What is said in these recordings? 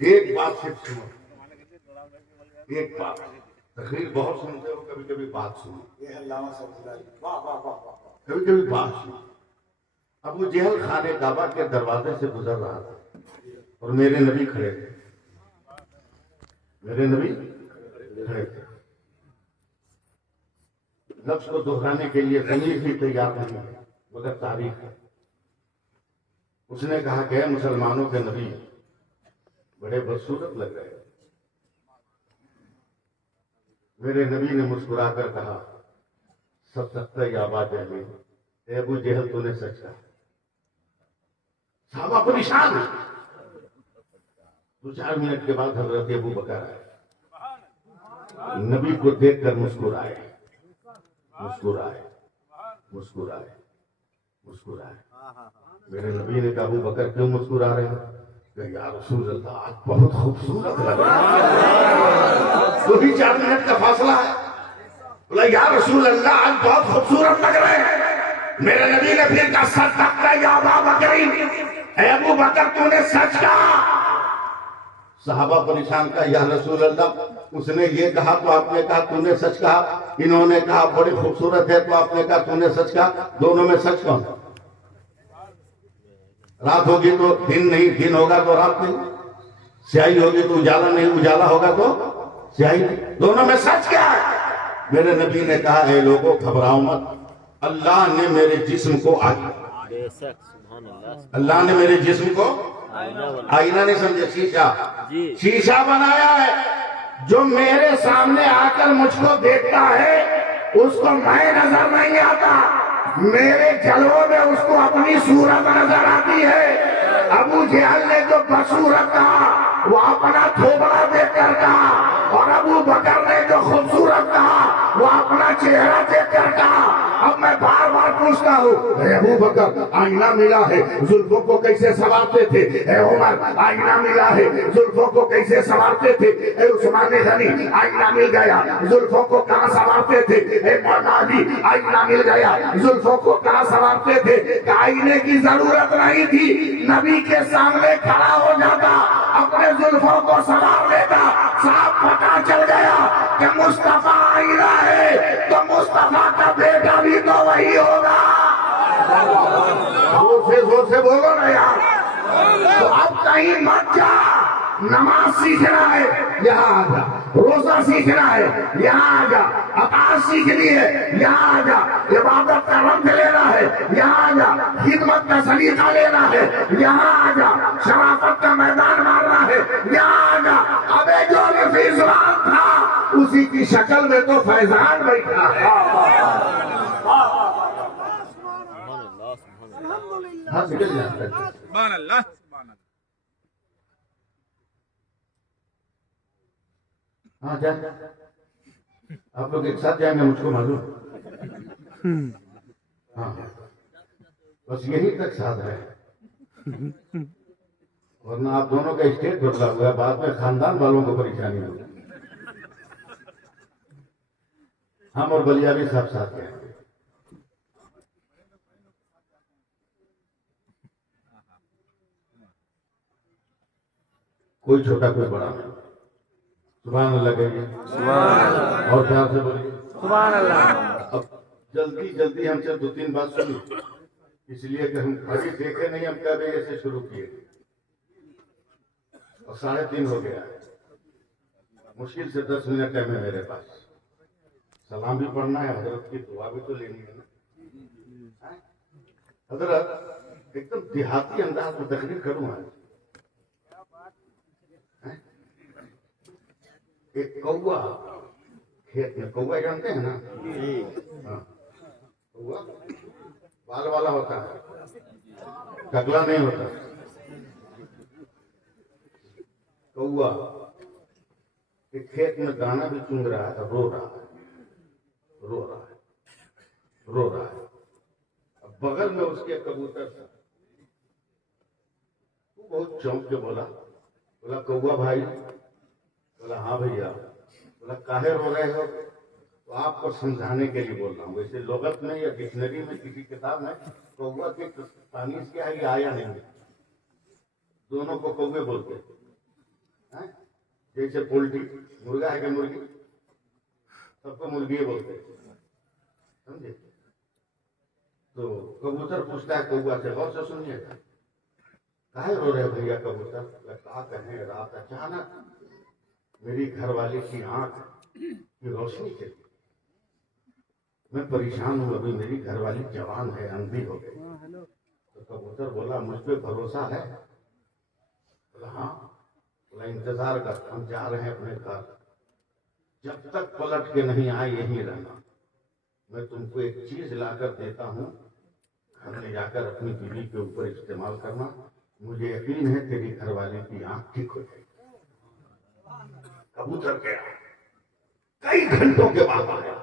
ایک بات صرف سنو، ایک بات، تقریر بہت سنتے ہو، کبھی کبھی بات سنو، کبھی کبھی بات سنو۔ ابو جہل خانے کعبہ کے دروازے سے گزر رہا تھا اور میرے نبی کھڑے تھے، میرے نبی کھڑے تھے۔ لفظ کو دہرانے کے لیے ضمیر بھی تیار نہیں ہے مگر تاریخ ہے۔ اس نے کہا کہ اے مسلمانوں کے نبی، بڑے بدصورت لگ رہے ہیں۔ میرے نبی نے مسکرا کر کہا، سب سکتا یا ابا جہل، اے ابو جہل تو نے سچ کہا۔ صحابہ پریشان ہیں۔ 2-4 منٹ کے بعد حضرت ابو بکر آئے، نبی کو دیکھ کر مسکرائے، مسکرائے، مسکرائے، مسکرائے۔ میرے نبی نے کہا، ابو بکر کیوں مسکرا رہے ہیں؟ کہ یا رسول اللہ، آج بہت خوبصورت لگ رہا ہے۔ 2-4 منٹ کا فاصلہ ہے۔ بولا یا رسول اللہ، آج بہت خوبصورت لگ رہے ہیں۔ میرے نبی نے پھر کہا، صدقت یا ابا بکر، اے ابو بکر تو نے سچ کہا۔ صحابہ پریشان کہا، یا رسول اللہ، اس نے یہ کہا تو آپ نے کہا تو نے سچ کہا، انہوں نے کہا بڑی خوبصورت ہے تو آپ نے کہا تو نے سچ کہا، دونوں میں سچ کون؟ رات ہوگی تو دن نہیں، دن ہوگا تو رات نہیں، سیاہی ہوگی تو اجالا نہیں، اجالا ہوگا تو سیاہی نہیں، دونوں میں سچ کیا ہے؟ میرے نبی نے کہا، اے لوگوں گھبراؤ مت، اللہ نے میرے جسم کو اللہ نے میرے جسم کو آئینہ نہیں سمجھے، شیشہ، شیشہ بنایا ہے۔ جو میرے سامنے آ کر مجھ کو دیکھتا ہے اس کو میں نظر نہیں آتا، میرے جلووں میں اس کو اپنی صورت نظر آتی ہے۔ ابو جہل نے جو بدصورت کہا وہ اپنا تھوبڑا دیکھ کر کہا، اور ابو بکر نے جو خوبصورت کہا وہ اپنا چہرہ دیکھ کر کہا۔ اب میں بار بار پوچھتا ہوں، اے ابو بکر آئینہ ملا ہے، زلفوں کو کیسے سنوارتے تھے؟ اے عمر آئینہ ملا ہے، زلفوں کو کیسے سنوارتے تھے؟ اے عثمان غنی آئینہ مل گیا، زلفوں کو کہاں سنوارتے تھے؟ اے مولانا علی آئینہ مل گیا، زلفوں کو کہاں سنوارتے تھے؟ کہ آئینے کی ضرورت نہیں تھی، نبی کے سامنے کھڑا ہو جاتا، اپنے زلفوں کو سنوار لیتا، صاحب پتہ چل گیا کہ مصطفیٰ آئینہ ہے تو مصطفیٰ کا بیٹا بھی تو وہی ہوگا۔ زور سے بولو نا یار۔ تو اب کہیں مت جا، نماز سیکھنا ہے یہاں آ جا، روزہ سیکھنا ہے یہاں آ جا، اطاعت سیکھنی ہے یہاں آ جا، عبادت کا رنگ لینا ہے یہاں آ جا، خدمت کا سلیقہ لینا ہے یہاں آ جا، شرافت کا میدان مارنا ہے یہاں آ جا۔ ابے جو فیضان تھا اسی کی شکل میں تو فیضان بیٹھا ہے۔ سبحان اللہ، سبحان اللہ۔ ہاں جائیں، آپ لوگ ایک ساتھ جائیں گے، مجھ کو معلوم۔ ہاں بس یہی تک ساتھ ہے، ورنہ آپ دونوں کا اسٹیٹ بدلا ہوا ہے، بعد میں خاندان والوں کو پریشانی ہوگی۔ ہم اور بلیابی صاحب ساتھ ہیں۔ کوئی چھوٹا کوئی بڑا نہیں۔ سبحان اللہ کہیے، اور پیار سے بولیے سبحان اللہ۔ اب جلدی جلدی ہم سے 2-3 بات سنی، اس لیے کہ ہم ابھی دیکھے نہیں، ہم کیا بجے سے شروع کیے اور 3:30 ہو گیا، مشکل سے 10 منٹ ٹائم ہے میرے پاس۔ سلام بھی پڑھنا ہے، حضرت کی دعا بھی تو لینی ہے نا۔ حضرت ایک دم دیہاتی انداز میں تقریر کروں آج۔ ایک کوا کھیت میں، کوا جانتے ہیں نا؟ ہاں، کوا بال والا ہوتا ہے، ٹکلا نہیں ہوتا۔ کوا ایک کھیت میں دانا بھی چن رہا ہے، رو رہا ہے، رو رہا ہے، رو رہا ہے۔ اب بغل میں اس کے کبوتر تھا، وہ بہت چونک کے بولا کوا بھائی، بولا ہاں بھیا، بولا کاہے رو رہے ہو؟ تو آپ کو سمجھانے کے لیے بول رہا ہوں، ویسے لغت میں یا ڈکشنری میں کسی کتاب میں کوا کی تانیث کیا ہے یہ آیا نہیں ہے۔ دونوں کو کوے بولتے ہیں، جیسے پولٹری مرغا ہے کہ مرغی، سب کو مرغی بولتے سمجھے؟ تو کبوتر پوچھتا ہے کوا سے، غور سے سنیے، کہے رو رہے بھیا کبوتر؟ کہا کہیں رات اچانک میری گھر والی کی آنکھ کی روشنی چلی، میں پریشان ہوں، ابھی میری گھر والی جوان ہے، اندھی ہو گئی۔ تو کبوتر بولا مجھ پہ بھروسہ ہے؟ بولا ہاں۔ بولا انتظار کر، ہم جا رہے ہیں اپنے گھر، جب تک پلٹ کے نہیں آئے یہیں رہنا، میں تم کو ایک چیز لا کر دیتا ہوں، گھر میں جا کر اپنی بیوی کے اوپر استعمال کرنا، مجھے یقین ہے تیری گھر والی کی آنکھ ٹھیک ہو جائے گی۔ کبوتر گیا، کئی گھنٹوں کے بعد آیا،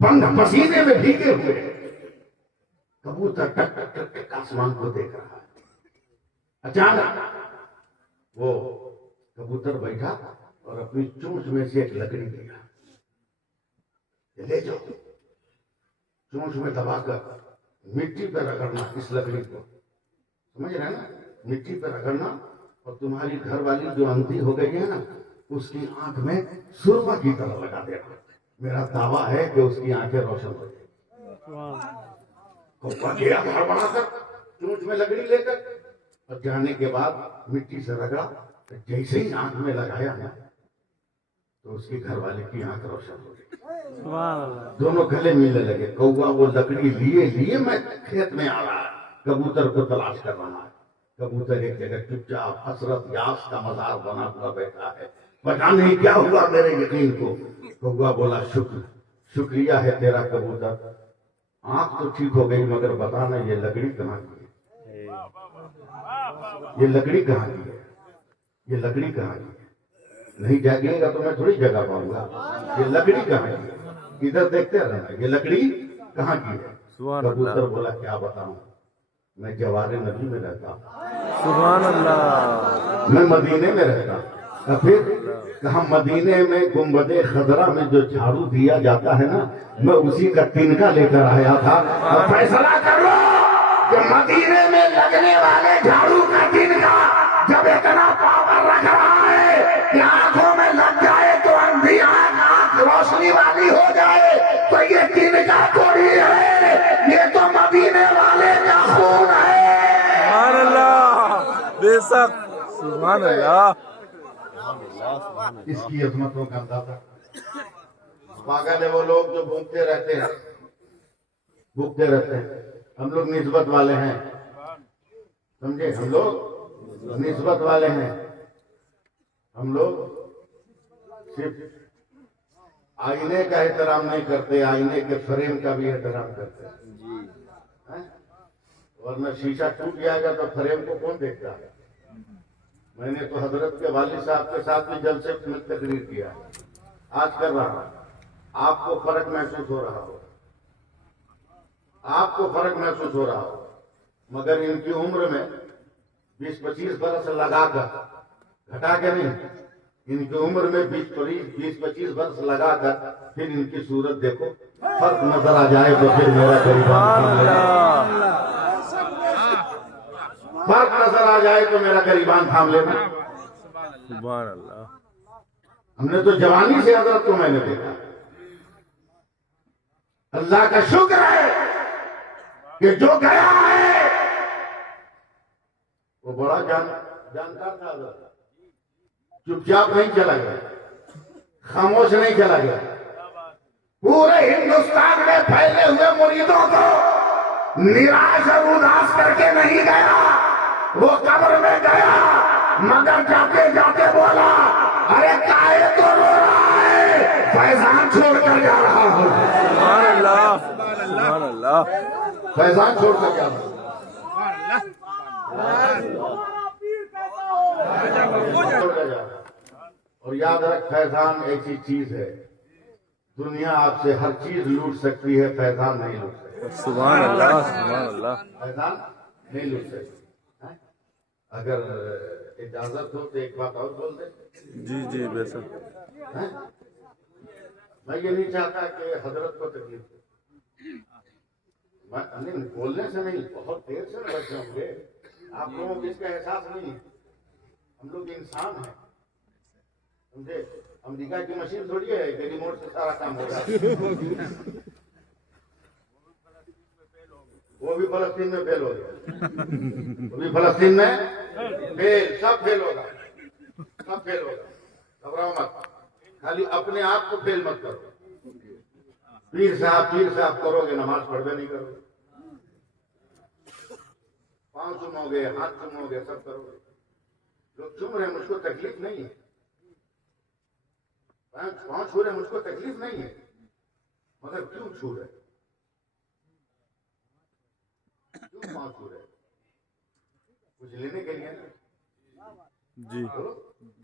پنکھ پسینے میں بھیگے ہوئے، کبوتر ٹک ٹک ٹک ٹک آسمان کو دیکھ رہا ہے۔ اچانک وہ کبوتر بیٹھا اور اپنی چونچ میں سے ایک لکڑی لیا، لے جاؤ، چونچ میں دبا کر مٹی پہ رگڑنا، اس لکڑی کو سمجھ رہے ہیں نا، مٹی پہ رگڑنا، اور تمہاری گھر والی جو اندھی ہو گئی ہے نا، اس کی آنکھ میں سرما کی طرح لگا دینا، میرا دعویٰ ہے کہ اس کی آنکھیں روشن ہو جائیں گی۔ گیا گھر بنا کر چونچ میں لکڑی لے کر، اور جانے کے بعد مٹی سے رگڑا، جیسے ہی آنکھ میں لگایا نا تو اس کی گھر والے کی آنکھ روشن ہو گئی۔ دونوں گلے ملنے لگے، کوا وہ لکڑی لیے میں کھیت میں آ رہا ہے، کبوتر کو تلاش کر رہا ہے۔ کبوتر ایک جگہ چپ چاپ حسرت یاس کا مزار بنا ہوا بیٹھا ہے، پتا نہیں کیا ہوا میرے یقین کو۔ کوا بولا شکریہ ہے تیرا کبوتر، آنکھ تو ٹھیک ہو گئی، مگر بتانا یہ لکڑی کہاں کی ہے؟ یہ لکڑی کہاں کی ہے؟ یہ لکڑی کہاں کی ہے؟ نہیں جاگے گا تو میں تھوڑی جگہ پاؤں گا، یہ لکڑی کہاں کی ہے؟ ادھر دیکھتے رہنا، یہ لکڑی کہاں کی ہے؟ کبوتر بولا کیا بتاؤں، میں جوار نبی میں رہتا ہوں، سبحان اللہ، میں مدینے میں رہتا ہوں۔ پھر کہا مدینے میں گنبد خضرا میں جو جھاڑو دیا جاتا ہے نا، میں اسی کا تنکا لے کر آیا تھا، اور فیصلہ کر لو کہ مدینے میں لگنے والے جھاڑو کا تنکا جب اتنا پاور رکھ رہا ہے کہ آنکھوں میں لگ جائے تو اندھی آنکھ روشنی والی ہو جائے، تو یہ تنکا تھوڑی ہے، یہ تو مدینے والے کا خون ہے۔ سبحان اللہ، بے شک، سبحان اللہ۔ اس کی عظمتوں کا اندازہ، پاگل ہے وہ لوگ جو بھوکتے رہتے ہیں، بھوکتے رہتے ہیں۔ ہم لوگ نسبت والے ہیں، سمجھے، ہم لوگ نسبت والے ہیں، ہم لوگ صرف آئینے کا احترام نہیں کرتے، آئینے کے فریم کا بھی احترام کرتے ہیں، ورنہ شیشہ ٹوٹ جائے گا تو فریم کو کون دیکھتا ہے؟ میں نے تو حضرت کے والد صاحب کے ساتھ بھی جلسے میں تقریر کیا، آج کر رہا ہوں، آپ کو فرق محسوس ہو رہا ہو، آپ کو فرق محسوس ہو رہا ہو، مگر ان کی عمر میں 20-25 برس لگا کر، گھٹا کے نہیں، ان کی عمر میں 20-25 برس لگا کر پھر ان کی صورت دیکھو، فرق نظر آ جائے تو پھر میرا غریبان فرق نظر آ جائے تو میرا غریبان تھام لینا۔ سبحان اللہ۔ ہم نے تو جوانی سے حضرت کو میں نے دیکھا، اللہ کا شکر ہے کہ جو گیا ہے وہ بڑا جانکار تھا، حضرت چپ چاپ نہیں چلا گیا، خاموش نہیں چلا گیا، پورے ہندوستان میں پھیلے ہوئے مریدوں کو نراش اور اداس کر کے نہیں گیا، وہ قبر میں گیا، مگر جاتے جاتے بولا ارے کائے تو رو رہا ہے، فیضان چھوڑ کر جا رہا ہوں، سبحان اللہ، سبحان اللہ، فیضان چھوڑ کر جا رہا ہوں۔ اور یاد رکھ، فیضان ایسی چیز ہے، دنیا آپ سے ہر چیز لوٹ سکتی ہے، فیضان نہیں لوٹ سکتی، سبحان اللہ، سبحان اللہ۔ فیضان نہیں لوٹ سکتی۔ اگر اجازت ہو تو ایک بات اور بول دیں۔ جی جی بے شک۔ میں یہ نہیں چاہتا کہ حضرت کو تکلیف دے، بولنے سے نہیں، بہت دیر سے بیٹھے ہوں گے، آپ لوگوں کو اس کا احساس نہیں ہے. ہم لوگ انسان ہیں, سمجھے. امریکہ کی مشین تھوڑی ہے کہ ریموٹ سے سارا کام ہو رہا ہے. وہ بھی فلسطین میں فیل ہو گیا, وہ بھی فلسطین میں فیل, سب فیل ہوگا, سب فیل ہوگا. گھبراؤ مت, خالی اپنے آپ کو فیل مت کرو. پیر صاحب کرو گے, نماز پڑھوے نہیں کرو گے, پاؤں چومو گے, ہاتھ چومو گے, سب کرو گے. لوگ چوم رہے ہیں, مجھ کو تکلیف نہیں ہے. پاؤں چھو رہے ہیں, مجھ کو تکلیف نہیں ہے, مگر کیوں چھو رہے, کیوں پاؤں چھو رہے, کچھ لینے کے لیے. جی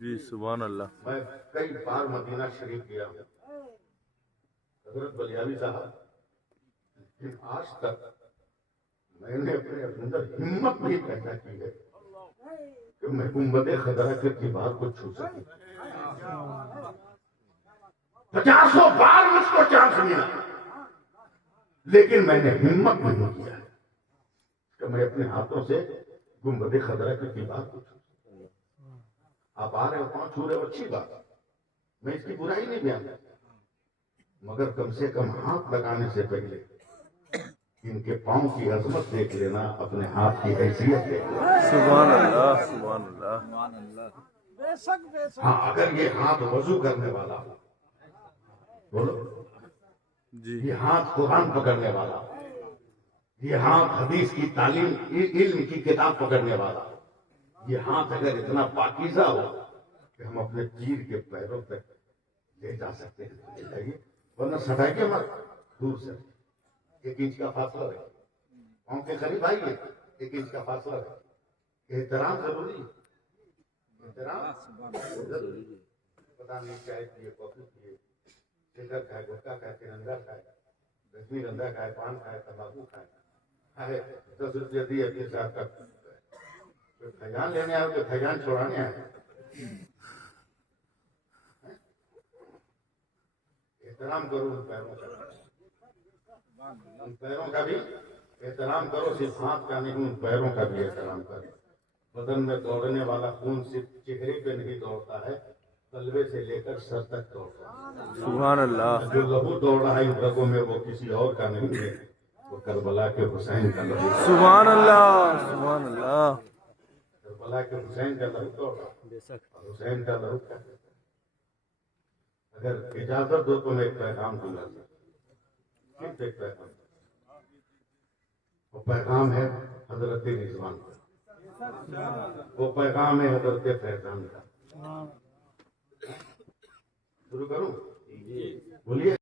جی سبحان اللہ. میں کئی بار مدینہ شریف گیا ہوں, حضرت بلیاوی صاحب, لیکن آج تک میں نے اپنے اندر ہمت نہیں پیدا کی ہے کہ میں گنبد خضرا کے دیوار کو چھو سکوں. 50 بار مجھ کو چانس ملا, لیکن میں نے ہمت نہیں کیا کہ میں اپنے ہاتھوں سے گنبد خضرا کی دیوار کو چھو سکوں. آپ آ رہے ہو, پاؤں چھو رہے ہو, اچھی بات, میں اس کی برائی نہیں بیان کرتا, مگر کم سے کم ہاتھ لگانے سے پہلے ان کے پاؤں کی عظمت دیکھ لینا, اپنے ہاتھ کی حیثیت دیکھ لینا. سبحان اللہ سبحان اللہ. ہاں, اگر یہ ہاتھ وضو کرنے والا ہو, بولو, جی یہ ہاتھ قرآن پکڑنے والا ہو, یہ ہاتھ حدیث کی تعلیم علم کی کتاب پکڑنے والا ہو, یہ ہاتھ اگر اتنا پاکیزہ ہو کہ ہم اپنے پیر کے پیروں تک لے جا سکتے ہیں تو لے جائیے, ورنہ سٹائیے ہمارے دور سے 1 انچ کا فاصلہ رہے, پاؤں کے قریب آئیے, 1 انچ کا فاصلہ رہے. احترام ضروری ہے, احترام ضروری ہے. پتا نہیں چائے پیے, کافی پیے, سگر کھائے, گٹکا کھائے, ترنگا کھائے, رجنی گندھا کھائے, پان کھائے, تمباکو کھائے, 10 روپیہ دیے اپنے ساتھ کا کھجان لینے آئے تو کھجان چھوڑانے آئے. احترام کرو ان پیروں کا, ان پیروں کا بھی احترام کرو, صرف ہاتھ کا نہیں, ان پیروں کا بھی احترام کرو. بدن میں دوڑنے والا خون صرف چہرے پہ نہیں دوڑتا ہے, قلبے سے لے کر سر تک دوڑتا ہے. سبحان اللہ. جو لہو دوڑ رہا ہے ان رگوں میں, وہ کسی اور کا نہیں ہے, وہ کربلا کے حسین کا لہو. سبحان اللہ سبحان اللہ. کربلا کے حسین کا لہو دوڑ رہا ہے, اور حسین کا لہو کیا کہتا ہے. اگر اجازت دو تو میں ایک پیغام دوں گا, صرف ایک پیغام. وہ پیغام ہے حضرت رضوان کا, وہ پیغام ہے حضرت فیضان کا. شروع کروں, بولیے.